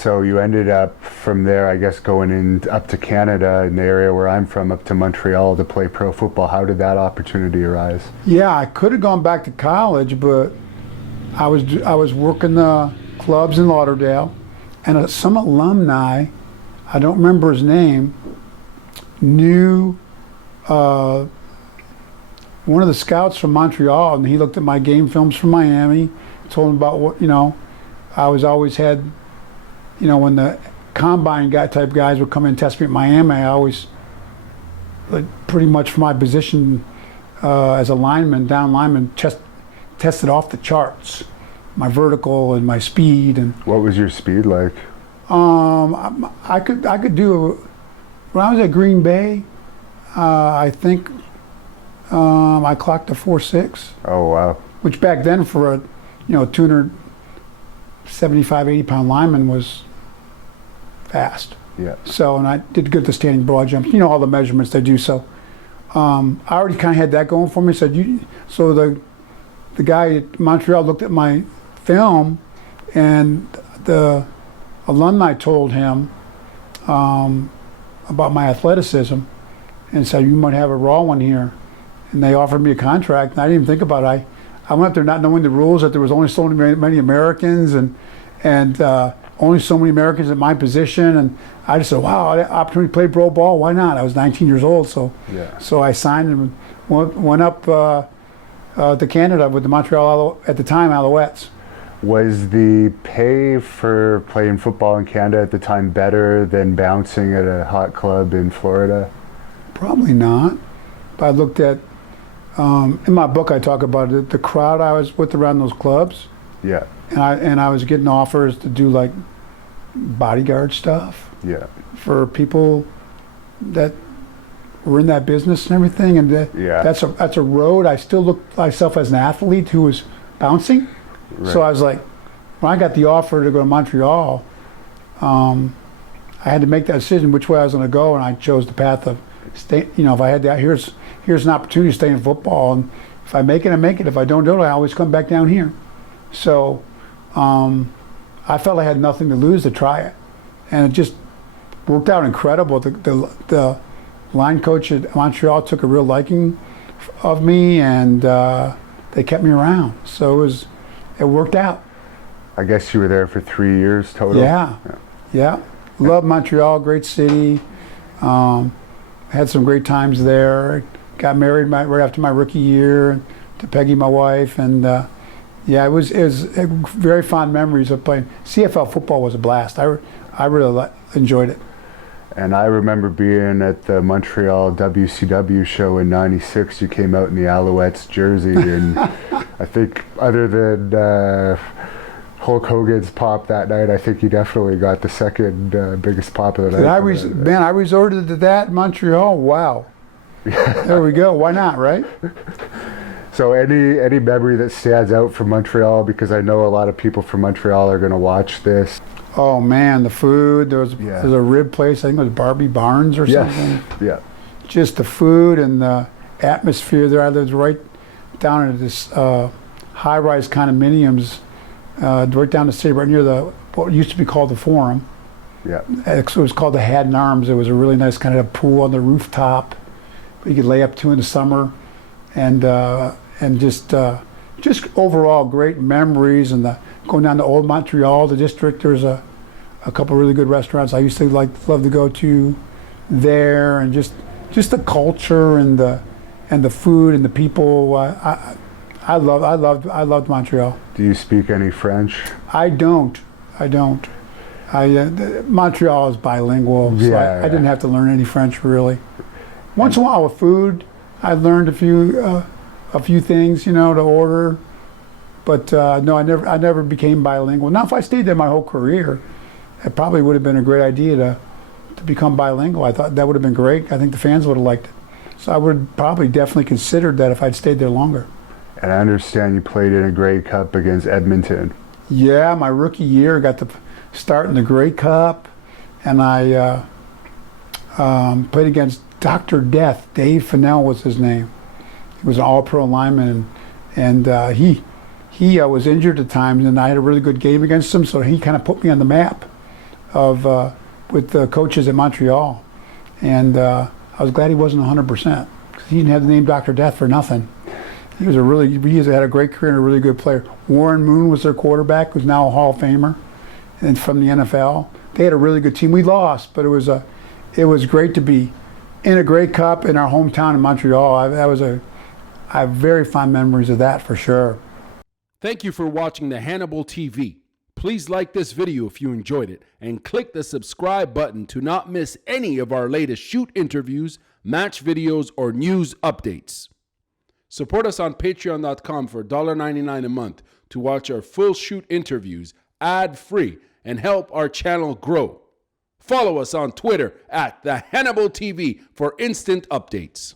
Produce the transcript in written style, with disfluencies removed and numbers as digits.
So you ended up from there, I guess, going in up to Canada, in the area where I'm from, up to Montreal to play pro football. How did that opportunity arise? Yeah, I could have gone back to college, but I was working the clubs in Lauderdale, and some alumni, I don't remember his name, knew one of the scouts from Montreal, and he looked at my game films from Miami, told him about what, I was always had, when the combine guy type guys would come in and test me at Miami, I always, like, pretty much for my position as a lineman, down lineman, tested off the charts, my vertical and my speed. And what was your speed like? I could do, when I was at Green Bay, I think I clocked a 4.6. Oh wow! Which back then for a 275, 80-pound lineman was fast. Yeah. So, and I did good at the standing broad jumps. All the measurements they do. So, I already kind of had that going for me. So the guy at Montreal looked at my film, and the alumni told him about my athleticism, and said, "You might have a raw one here." And they offered me a contract, and I didn't even think about it. I went up there not knowing the rules, that there was only so many Americans, and only so many Americans at my position, and I just said, "Wow, opportunity to play pro ball, why not?" I was 19 years old, so I signed and went up to Canada with the Montreal at the time Alouettes. Was the pay for playing football in Canada at the time better than bouncing at a hot club in Florida? Probably not. But I looked at, in my book I talk about it, the crowd I was with around those clubs. Yeah. And I was getting offers to do like bodyguard stuff. Yeah. For people that were in that business and everything, and that's a road. I still look myself as an athlete who was bouncing. Right. So I was like, when I got the offer to go to Montreal, I had to make that decision which way I was going to go, and I chose the path of stay. If I had that, here's an opportunity to stay in football, and if I make it, I make it. If I don't do it, I always come back down here. So I felt I had nothing to lose to try it, and it just worked out incredible. The line coach at Montreal took a real liking of me, and they kept me around. So it worked out. I guess you were there for 3 years total. Yeah. Loved Montreal, great city. Had some great times there. Got married right after my rookie year to Peggy, my wife, and it was very fond memories of playing. CFL football was a blast. I really enjoyed it. And I remember being at the Montreal WCW show in '96. You came out in the Alouettes jersey, and I think other than Hulk Hogan's pop that night, I think you definitely got the second biggest pop of the night. I resorted to that in Montreal. Wow. There we go. Why not, right? So any memory that stands out from Montreal, because I know a lot of people from Montreal are going to watch this. Oh man, the food. There was a rib place. I think it was Barbie Barnes or something. Yeah. Just the food and the atmosphere there. I lived right down at this high-rise condominiums, right down the city, right near what used to be called the Forum. Yeah. It was called the Haddon Arms. It was a really nice kind of pool on the rooftop. You could lay up to in the summer, and just overall great memories. And going down to Old Montreal, the district, there's a couple really good restaurants I used to love to go to there, and just the culture and the food and the people. I loved Montreal. Do you speak any French? I don't. Montreal is bilingual, so I didn't have to learn any French really. Once in a while with food, I learned a few things, to order. But no, I never became bilingual. Now, if I stayed there my whole career, it probably would have been a great idea to become bilingual. I thought that would have been great. I think the fans would have liked it. So I would probably definitely considered that if I'd stayed there longer. And I understand you played in a Grey Cup against Edmonton. Yeah, my rookie year, I got to start in the Grey Cup, and I played against Dr. Death. Dave Fennell was his name. He was an all-pro lineman, and he was injured at times, and I had a really good game against him, so he kind of put me on the map with the coaches at Montreal, and I was glad he wasn't 100% because he didn't have the name Dr. Death for nothing. He had a great career and a really good player. Warren Moon was their quarterback, who's now a Hall of Famer, and from the NFL. They had a really good team. We lost, but it was great to be in a Grey Cup in our hometown in Montreal. I have very fond memories of that for sure. Thank you for watching the Hannibal TV. Please like this video if you enjoyed it and click the subscribe button to not miss any of our latest shoot interviews, match videos, or news updates. Support us on patreon.com for $1.99 a month to watch our full shoot interviews ad-free and help our channel grow. Follow us on Twitter at the Hannibal TV for instant updates.